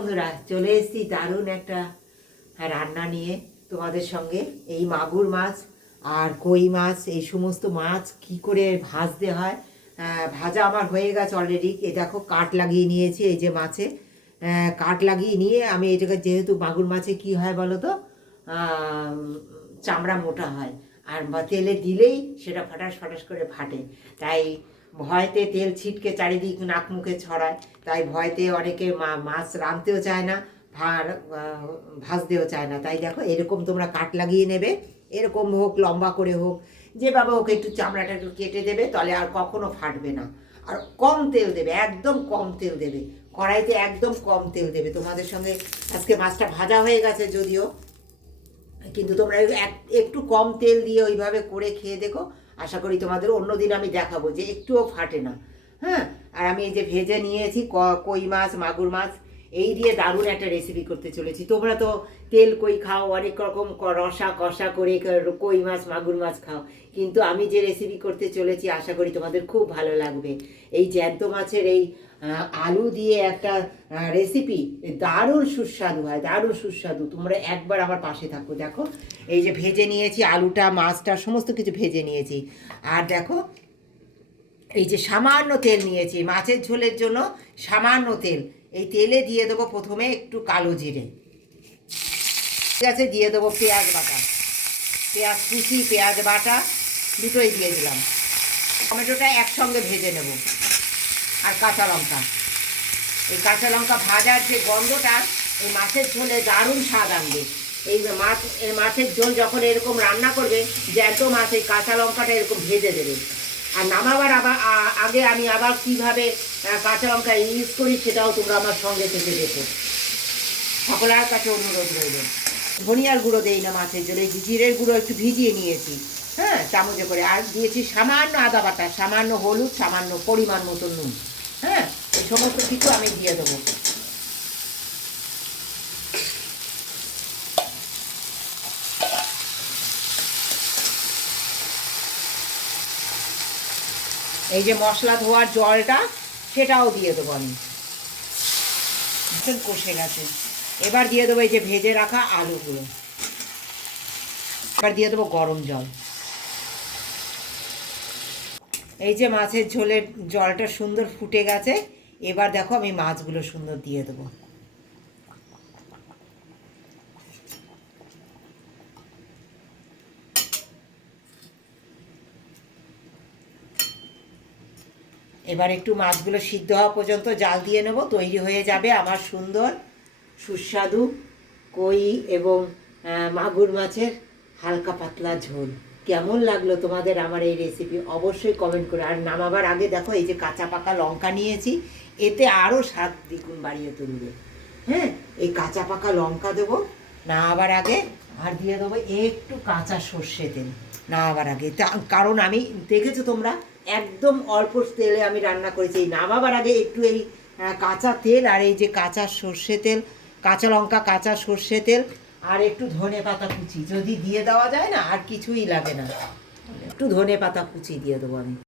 বন্ধুরা চলে এসেছি দারুণ একটা রান্না নিয়ে তোমাদের সঙ্গে। এই মাগুর মাছ আর কই মাছ, এই সমস্ত মাছ কি করে ভাজতে হয়। ভাজা আমার হয়ে গেছে অলরেডি। এই দেখো কাট লাগিয়ে নিয়েছি এই যে মাছে। কাট লাগিয়ে নিয়ে আমি এটাকে, যেহেতু মাগুর মাছে কি হয় বলো তো, চামড়া মোটা হয়, আর তেলে দিলেই সেটা ফাটাস ফাটাস করে ফাটে। তাই ভয়তে তেল ছিটকে চারিদিক নাক মুখে ছড়ায়, তাই ভয়তে অনেকে মাছ রাঁধতেও চায় না, ভাজতেও চায় না। তাই দেখো এরকম তোমরা কাট লাগিয়ে নেবে, এরকম হোক লম্বা করে হোক, যেভাবে হোক একটু চামড়াটা একটু কেটে দেবে, তাহলে আর কখনো ফাটবে না। আর কম তেল দেবে, একদম কম তেল দেবে, কড়াইতে একদম কম তেল দেবে। তোমাদের সঙ্গে আজকে মাছটা ভাজা হয়ে গেছে যদিও, কিন্তু তোমরা একটু কম তেল দিয়ে ওইভাবে করে খেয়ে দেখো। আশা করি তোমাদের অন্যদিন আমি দেখাবো যে একটুও ফাটে না। হ্যাঁ, আর আমি এই যে ভেজে নিয়েছি কই মাছ, মাগুর মাছ, এই দিয়ে দারুণ একটা রেসিপি করতে চলেছি। তোমরা তো তেল কই খাও, অনেক রকম রসা কষা করে কই মাছ মাগুর মাছ খাও, কিন্তু আমি যে রেসিপি করতে চলেছি আশা করি তোমাদের খুব ভালো লাগবে। এই জ্যান্ত মাছের এই আলু দিয়ে একটা রেসিপি, দারুণ সুস্বাদু হয়, দারুণ সুস্বাদু। তোমরা একবার আমার পাশে থাকো। দেখো এই যে ভেজে নিয়েছি আলুটা, মাছটা, সমস্ত কিছু ভেজে নিয়েছি। আর দেখো এই যে সামান্য তেল নিয়েছি মাছের ঝোলের জন্য, সামান্য তেল। এই তেলে দিয়ে দেবো প্রথমে একটু কালো জিরে, ঠিক আছে, দিয়ে দেবো পেঁয়াজ বাটা, পেঁয়াজ কুচি, পেঁয়াজ বাটা দুটোই দিয়ে দিলাম। টমেটোটা একসঙ্গে ভেজে নেব, আর কাঁচা লঙ্কা। এই কাঁচা লঙ্কা ভাজার যে গন্ধটা এই মাছের ঝোলে দারুণ স্বাদ আনবে। এই মাছের ঝোল যখন এরকম রান্না করবে, জ্যান্ত মাছ, এই কাঁচা লঙ্কাটা এরকম ভেজে দেবে। আর নামাবার আগে আমি আবার কীভাবে কাঁচা লঙ্কা ইউজ করি সেটাও তোমরা আমার সঙ্গে থেকে দেখো। সকলের কাছে অনুরোধ রইল। ধনিয়ার গুঁড়ো দেই না মাছের ঝোলে, জিরের গুঁড়ো একটু ভিজিয়ে নিয়েছি, হ্যাঁ, চামচে করে। আর দিয়েছি সামান্য আদা বাটা, সামান্য হলুদ, সামান্য পরিমাণ মতো নুন। হ্যাঁ, এই সমস্ত কিছু আমি দিয়ে দেবো। এই যে মশলা ধোয়ার জলটা, সেটাও দিয়ে দেবো আমি। ভীষণ কষে গেছে। এবার দিয়ে দেবো এই যে ভেজে রাখা আলুগুলো। এবার দিয়ে দেবো গরম জল। এই যে মাছের ঝোলের জলটা সুন্দর ফুটে গেছে। এবার দেখো আমি মাছগুলো সুন্দর দিয়ে দেবো। এবার একটু মাছগুলো সিদ্ধ হওয়া পর্যন্ত জাল দিয়ে নেব। তৈরি হয়ে যাবে আমার সুন্দর সুস্বাদু কই এবং মাগুর মাছের হালকা পাতলা ঝোল। কেমন লাগলো তোমাদের আমার এই রেসিপি অবশ্যই কমেন্ট করে। আর নামাবার আগে দেখো এই যে কাঁচা পাকা লঙ্কা নিয়েছি, এতে আরও স্বাদ দ্বিগুণ বাড়িয়ে তুলবে। হ্যাঁ, এই কাঁচা পাকা লঙ্কা দেবো নামাবার আগে। আর দিয়ে দেবো একটু কাঁচা সর্ষে তেল নামাবার আগে। কারণ আমি দেখেছো তোমরা, একদম অল্প তেলে আমি রান্না করেছি। এই নামাবার আগে একটু এই কাঁচা তেল আর এই যে কাঁচা সর্ষে তেল, কাঁচা লঙ্কা, কাঁচা সর্ষে তেল, আর একটু ধনে পাতা কুচি যদি দিয়ে দেওয়া যায় না, আর কিছুই লাগে না। একটু ধনে পাতা কুচি দিয়ে দেবো আমি।